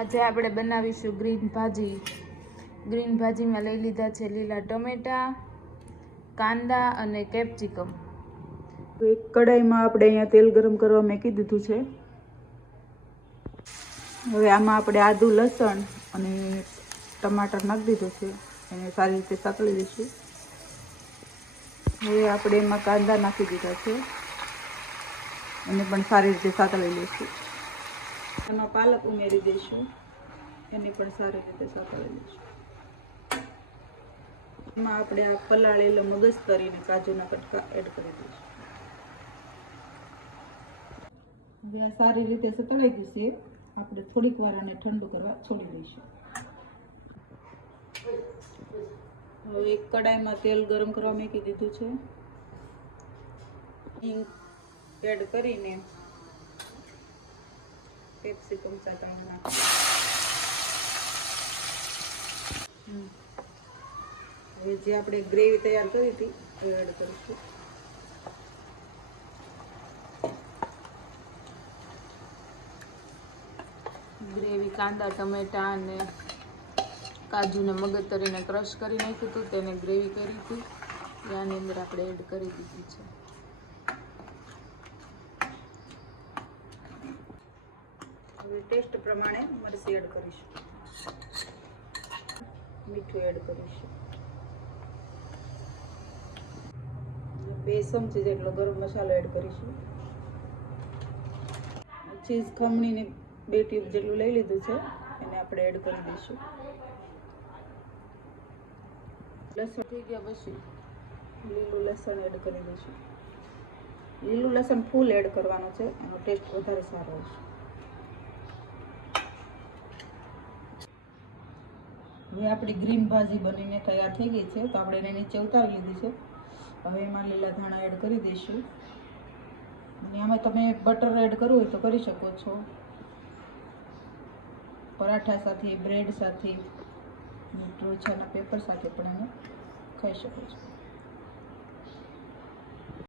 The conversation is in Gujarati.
આજે આપણે બનાવીશું ગ્રીન ભાજી. ગ્રીન ભાજીમાં લઈ લીધા છે લીલા ટમેટા, કાંદા અને કેપ્સિકમ. એક કડાઈમાં આપણે અહીંયા તેલ ગરમ કરવા મૂકી દીધું છે. હવે આમાં આપણે આદુ, લસણ અને ટમાટર નાખી દીધું છે. એને સારી રીતે સાતળી દઈશું. હવે આપણે એમાં કાંદા નાખી દીધા છે. એને પણ સારી રીતે સાતળી લઈશું. એમાં પાલક ઉમેરી દઈશું. એને પણ સારી રીતે સાતળી લઈશું. એમાં આપણે આ પલાળેલો મગજ કરીને કાજુના કટકા એડ કરી દઈશું. હવે આ સારી રીતે સતળાઈ ગયું છે. આપણે થોડીક વાર આને ઠંડુ કરવા છોડી દઈશું. હવે એક કડાઈમાં તેલ ગરમ કરવા મૂકી દીધું છે. હિંગ એડ કરીને કેપ્સિકમ સાતળીને નાખીશું. હવે જે આપણે ગ્રેવી તૈયાર કરી હતી એ એડ કરીશું. ગ્રેવી કાંદા, ટમેટા અને કાજુને મગજ તરીને ક્રશ કરી નાખ્યું હતું, તેને ગ્રેવી કરી હતી. આની અંદર આપણે એડ કરી દીધી છે. હવે ટેસ્ટ પ્રમાણે મરચી એડ કરીશું. મીઠું એડ કરીશું. 2 ચમચી જેટલો ગરમ મસાલો એડ કરીશું. ચીઝ ખમણીને 2 ટીપ જેટલું લઈ લીધું છે, એને આપણે એડ કરી દઈશું. લસણ થઈ ગયા પછી લીલું લસણ એડ કરી દઈશું. લીલું લસણ ફૂલ એડ કરવાનું છે, એનો ટેસ્ટ વધારે સારો હશે. હવે આપણી ગ્રીન ભાજી બનીને તૈયાર થઈ ગઈ છે, તો આપણે એને નીચે ઉતારી લીધી છે. હવે એમાં લીલા ધાણા એડ કરી દઈશું. અને આમાં તમે બટર એડ કરવું હોય તો કરી શકો છો. પરાઠા સાથે, બ્રેડ સાથે, ટોચાના પેપર સાથે પણ એને ખાઈ શકો છો.